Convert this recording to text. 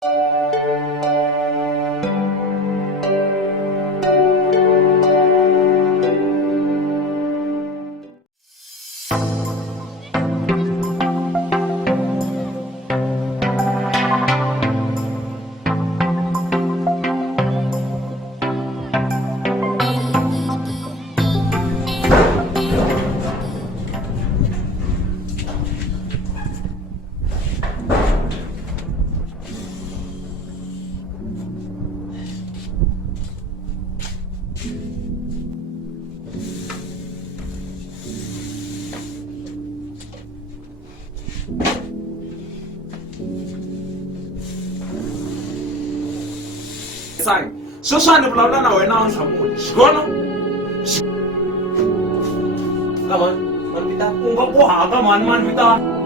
Sai, sweswi ni vulavula na wena a Nhlamulo, xikona? Ka mani, mani vitana. U nga bohaka mani vitana.